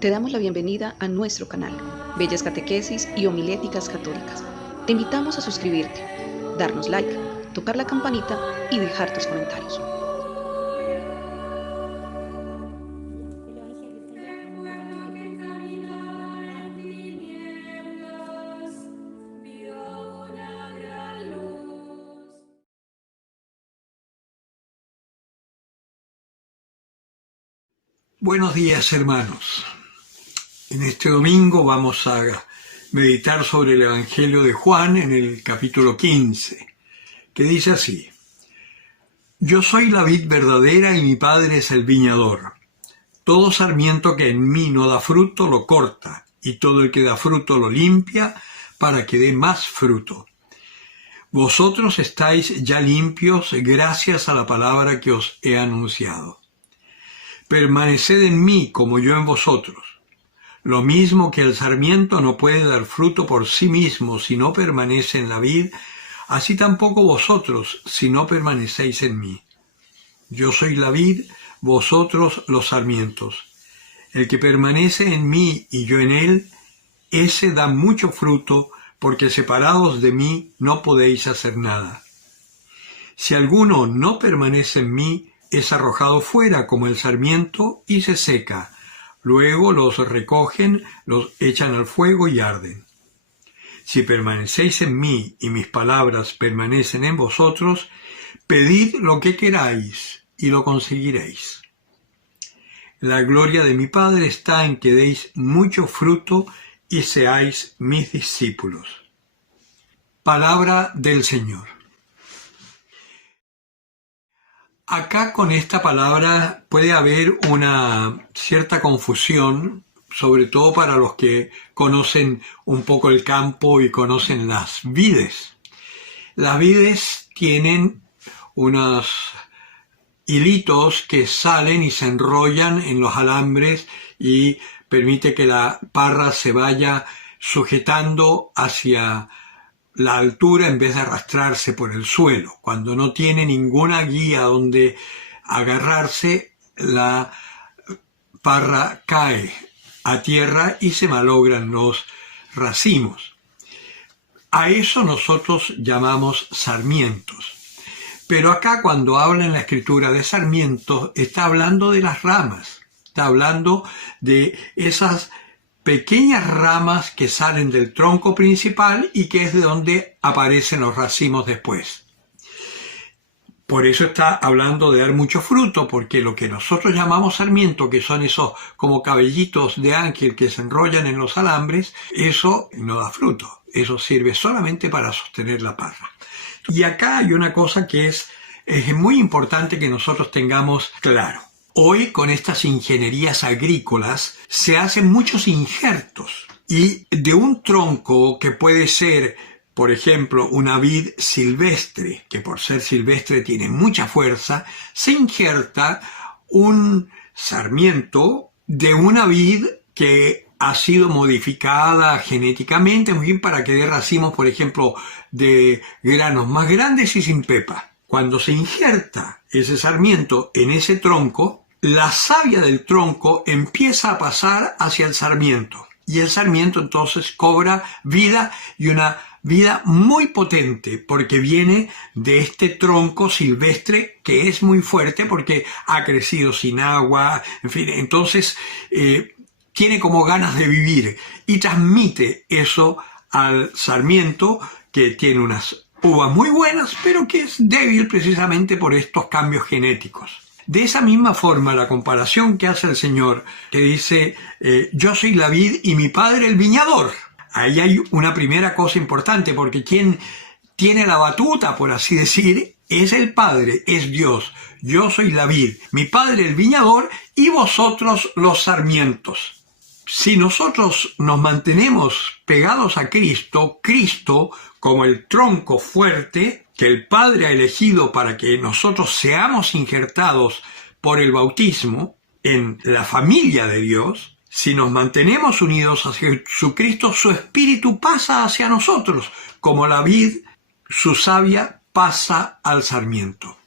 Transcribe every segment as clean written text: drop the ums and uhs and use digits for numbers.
Te damos la bienvenida a nuestro canal, Bellas Catequesis y Homiléticas Católicas. Te invitamos a suscribirte, darnos like, tocar la campanita y dejar tus comentarios. Buenos días, hermanos. En este domingo vamos a meditar sobre el Evangelio de Juan en el capítulo 15, que dice así: Yo soy la vid verdadera y mi Padre es el viñador. Todo sarmiento que en mí no da fruto lo corta, y todo el que da fruto lo limpia para que dé más fruto. Vosotros estáis ya limpios gracias a la palabra que os he anunciado. Permaneced en mí como yo en vosotros. Lo mismo que el sarmiento no puede dar fruto por sí mismo si no permanece en la vid, así tampoco vosotros si no permanecéis en mí. Yo soy la vid, vosotros los sarmientos. El que permanece en mí y yo en él, ese da mucho fruto, porque separados de mí no podéis hacer nada. Si alguno no permanece en mí, es arrojado fuera como el sarmiento y se seca. Luego los recogen, los echan al fuego y arden. Si permanecéis en mí y mis palabras permanecen en vosotros, pedid lo que queráis y lo conseguiréis. La gloria de mi Padre está en que deis mucho fruto y seáis mis discípulos. Palabra del Señor. Acá con esta palabra puede haber una cierta confusión, sobre todo para los que conocen un poco el campo y conocen las vides. Las vides tienen unos hilitos que salen y se enrollan en los alambres y permite que la parra se vaya sujetando hacia la altura en vez de arrastrarse por el suelo. Cuando no tiene ninguna guía donde agarrarse, la parra cae a tierra y se malogran los racimos. A eso nosotros llamamos sarmientos. Pero acá cuando habla en la escritura de sarmientos, está hablando de las ramas, está hablando de esas pequeñas ramas que salen del tronco principal y que es de donde aparecen los racimos después. Por eso está hablando de dar mucho fruto, porque lo que nosotros llamamos sarmiento, que son esos como cabellitos de ángel que se enrollan en los alambres, eso no da fruto, eso sirve solamente para sostener la parra. Y acá hay una cosa que es muy importante que nosotros tengamos claro. Hoy con estas ingenierías agrícolas se hacen muchos injertos y de un tronco que puede ser, por ejemplo, una vid silvestre, que por ser silvestre tiene mucha fuerza, se injerta un sarmiento de una vid que ha sido modificada genéticamente, muy bien, para que dé racimos, por ejemplo, de granos más grandes y sin pepa. Cuando se injerta ese sarmiento en ese tronco, la savia del tronco empieza a pasar hacia el sarmiento. Y el sarmiento entonces cobra vida y una vida muy potente porque viene de este tronco silvestre que es muy fuerte porque ha crecido sin agua, en fin, entonces tiene como ganas de vivir y transmite eso al sarmiento que tiene unas uvas muy buenas pero que es débil precisamente por estos cambios genéticos. De esa misma forma, la comparación que hace el Señor, que dice, yo soy la vid y mi Padre el viñador. Ahí hay una primera cosa importante, porque quien tiene la batuta, por así decir, es el Padre, es Dios. Yo soy la vid, mi Padre el viñador y vosotros los sarmientos. Si nosotros nos mantenemos pegados a Cristo, Cristo como el tronco fuerte que el Padre ha elegido para que nosotros seamos injertados por el bautismo en la familia de Dios, si nos mantenemos unidos a Jesucristo, su Espíritu pasa hacia nosotros, como la vid, su savia pasa al sarmiento.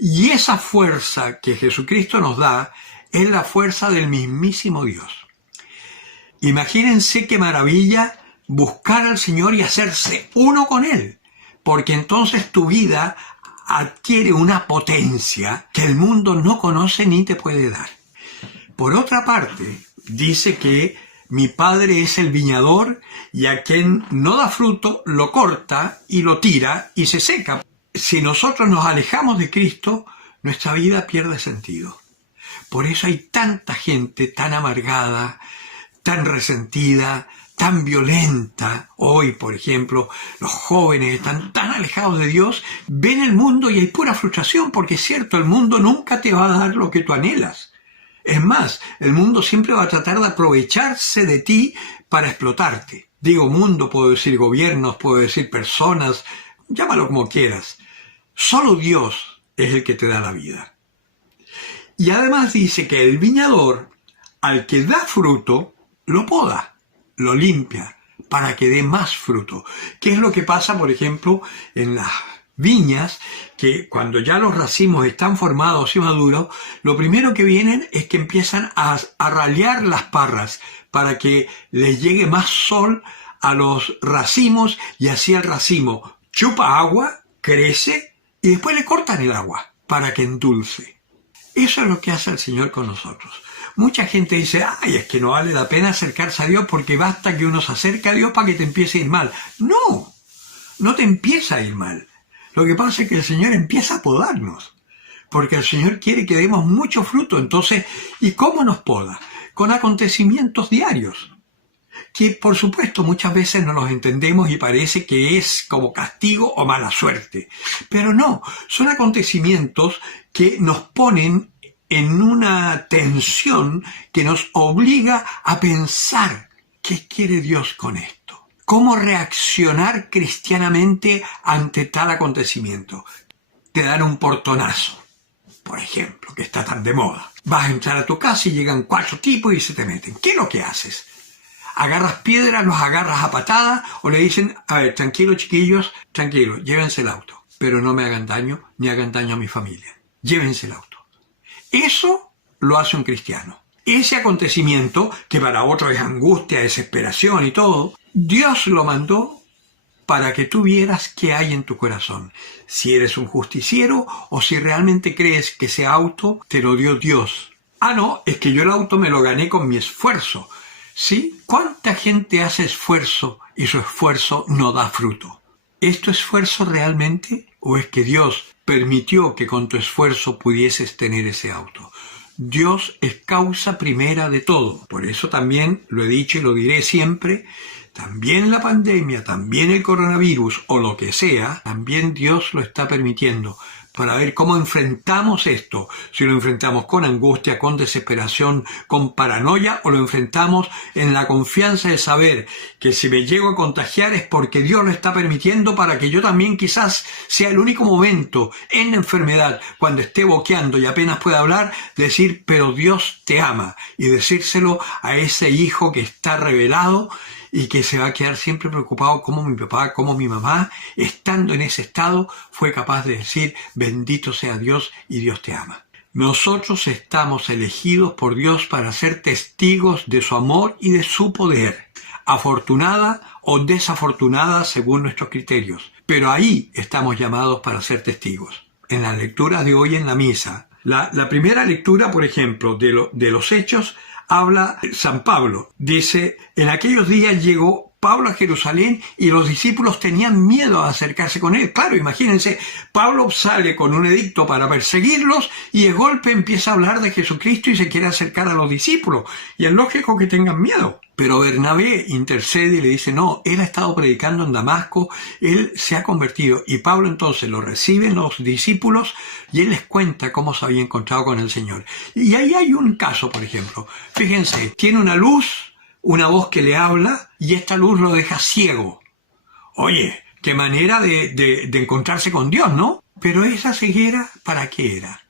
Y esa fuerza que Jesucristo nos da es la fuerza del mismísimo Dios. Imagínense qué maravilla buscar al Señor y hacerse uno con Él, porque entonces tu vida adquiere una potencia que el mundo no conoce ni te puede dar. Por otra parte, dice que mi Padre es el viñador y a quien no da fruto lo corta y lo tira y se seca. Si nosotros nos alejamos de Cristo, nuestra vida pierde sentido. Por eso hay tanta gente tan amargada, tan resentida, tan violenta. Hoy, por ejemplo, los jóvenes están tan alejados de Dios, ven el mundo y hay pura frustración, porque es cierto, el mundo nunca te va a dar lo que tú anhelas. Es más, el mundo siempre va a tratar de aprovecharse de ti para explotarte. Digo mundo, puedo decir gobiernos, puedo decir personas, llámalo como quieras. Solo Dios es el que te da la vida. Y además dice que el viñador, al que da fruto, lo poda, lo limpia, para que dé más fruto. ¿Qué es lo que pasa, por ejemplo, en las viñas? Que cuando ya los racimos están formados y maduros, lo primero que vienen es que empiezan a ralear las parras para que les llegue más sol a los racimos y así el racimo chupa agua, crece y después le cortan el agua para que endulce. Eso es lo que hace el Señor con nosotros. Mucha gente dice, ay, es que no vale la pena acercarse a Dios porque basta que uno se acerque a Dios para que te empiece a ir mal. No, no te empieza a ir mal. Lo que pasa es que el Señor empieza a podarnos, porque el Señor quiere que demos mucho fruto. Entonces, ¿y cómo nos poda? Con acontecimientos diarios, que por supuesto muchas veces no los entendemos y parece que es como castigo o mala suerte. Pero no, son acontecimientos que nos ponen en una tensión que nos obliga a pensar, ¿qué quiere Dios con esto? ¿Cómo reaccionar cristianamente ante tal acontecimiento? Te dan un portonazo, por ejemplo, que está tan de moda. Vas a entrar a tu casa y llegan 4 tipos y se te meten. ¿Qué es lo que haces? ¿Agarras piedras, los agarras a patadas o le dicen, a ver, tranquilo chiquillos, tranquilo, llévense el auto, pero no me hagan daño ni hagan daño a mi familia? Llévense el auto. Eso lo hace un cristiano. Ese acontecimiento, que para otros es angustia, desesperación y todo, Dios lo mandó para que tú vieras qué hay en tu corazón. Si eres un justiciero o si realmente crees que ese auto te lo dio Dios. Ah, no, es que yo el auto me lo gané con mi esfuerzo. ¿Sí? ¿Cuánta gente hace esfuerzo y su esfuerzo no da fruto? ¿Es tu esfuerzo realmente o es que Dios permitió que con tu esfuerzo pudieses tener ese auto? Dios es causa primera de todo. Por eso también lo he dicho y lo diré siempre, también la pandemia, también el coronavirus o lo que sea, también Dios lo está permitiendo para ver cómo enfrentamos esto, si lo enfrentamos con angustia, con desesperación, con paranoia, o lo enfrentamos en la confianza de saber que si me llego a contagiar es porque Dios lo está permitiendo para que yo también quizás sea el único momento en la enfermedad, cuando esté boqueando y apenas pueda hablar, decir, pero Dios te ama, y decírselo a ese hijo que está revelado y que se va a quedar siempre preocupado como mi papá, como mi mamá, estando en ese estado, fue capaz de decir, bendito sea Dios y Dios te ama. Nosotros estamos elegidos por Dios para ser testigos de su amor y de su poder, afortunada o desafortunada según nuestros criterios. Pero ahí estamos llamados para ser testigos. En las lecturas de hoy en la misa, la primera lectura, por ejemplo, de los Hechos, habla San Pablo. Dice, en aquellos días llegó Pablo a Jerusalén y los discípulos tenían miedo a acercarse con él. Claro, imagínense, Pablo sale con un edicto para perseguirlos y de golpe empieza a hablar de Jesucristo y se quiere acercar a los discípulos. Y es lógico que tengan miedo. Pero Bernabé intercede y le dice, no, él ha estado predicando en Damasco, él se ha convertido. Y Pablo entonces lo reciben los discípulos y él les cuenta cómo se había encontrado con el Señor. Y ahí hay un caso, por ejemplo. Fíjense, tiene una luz, una voz que le habla y esta luz lo deja ciego. Oye, qué manera de encontrarse con Dios, ¿no? Pero esa ceguera, ¿para qué era?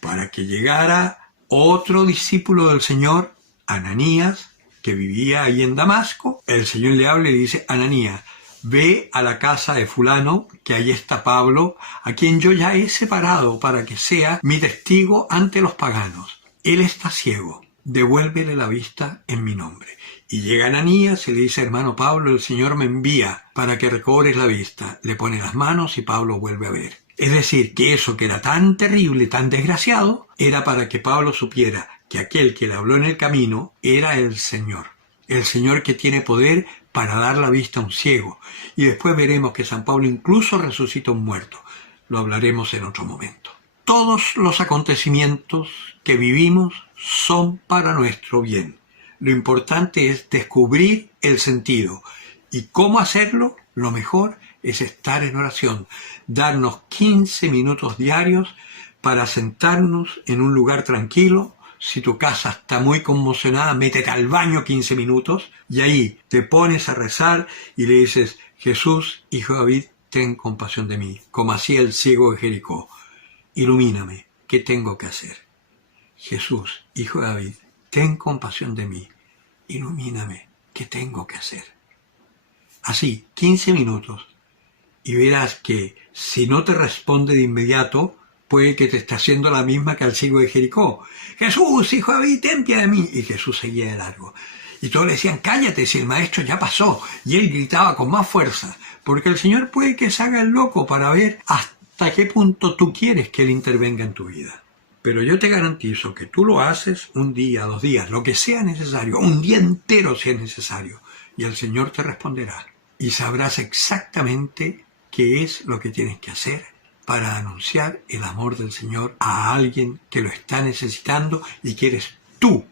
Para que llegara otro discípulo del Señor, Ananías, que vivía ahí en Damasco. El Señor le habla y le dice, Ananías, ve a la casa de fulano, que ahí está Pablo, a quien yo ya he separado para que sea mi testigo ante los paganos. Él está ciego. devuélvele la vista en mi nombre. Y llega Ananías y le dice, hermano Pablo, el Señor me envía para que recobres la vista. Le pone las manos y Pablo vuelve a ver. Es decir, que eso que era tan terrible, tan desgraciado, era para que Pablo supiera que aquel que le habló en el camino era el Señor que tiene poder para dar la vista a un ciego. Y después veremos que San Pablo incluso resucita a un muerto. Lo hablaremos en otro momento. Todos los acontecimientos que vivimos son para nuestro bien. Lo importante es descubrir el sentido. ¿Y cómo hacerlo? Lo mejor es estar en oración, darnos 15 minutos diarios para sentarnos en un lugar tranquilo. Si tu casa está muy conmocionada, métete al baño 15 minutos y ahí te pones a rezar y le dices, Jesús, hijo de David, ten compasión de mí, como hacía el ciego de Jericó. Ilumíname, ¿qué tengo que hacer? Jesús, hijo de David, ten compasión de mí, ilumíname, ¿qué tengo que hacer? Así, 15 minutos, y verás que si no te responde de inmediato, puede que te esté haciendo la misma que al ciego de Jericó. Jesús, hijo de David, ten piedad de mí. Y Jesús seguía de largo. Y todos le decían, cállate, si el maestro ya pasó. Y él gritaba con más fuerza, porque el Señor puede que se haga el loco para ver hasta qué punto tú quieres que Él intervenga en tu vida. Pero yo te garantizo que tú lo haces un día, 2 días, lo que sea necesario, un día entero si es necesario, y el Señor te responderá. Y sabrás exactamente qué es lo que tienes que hacer para anunciar el amor del Señor a alguien que lo está necesitando y que eres tú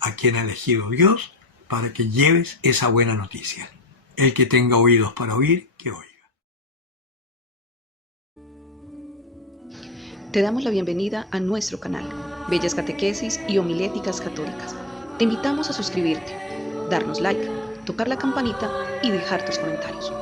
a quien ha elegido Dios para que lleves esa buena noticia. El que tenga oídos para oír, que oiga. Te damos la bienvenida a nuestro canal, Bellas Catequesis y Homiléticas Católicas. Te invitamos a suscribirte, darnos like, tocar la campanita y dejar tus comentarios.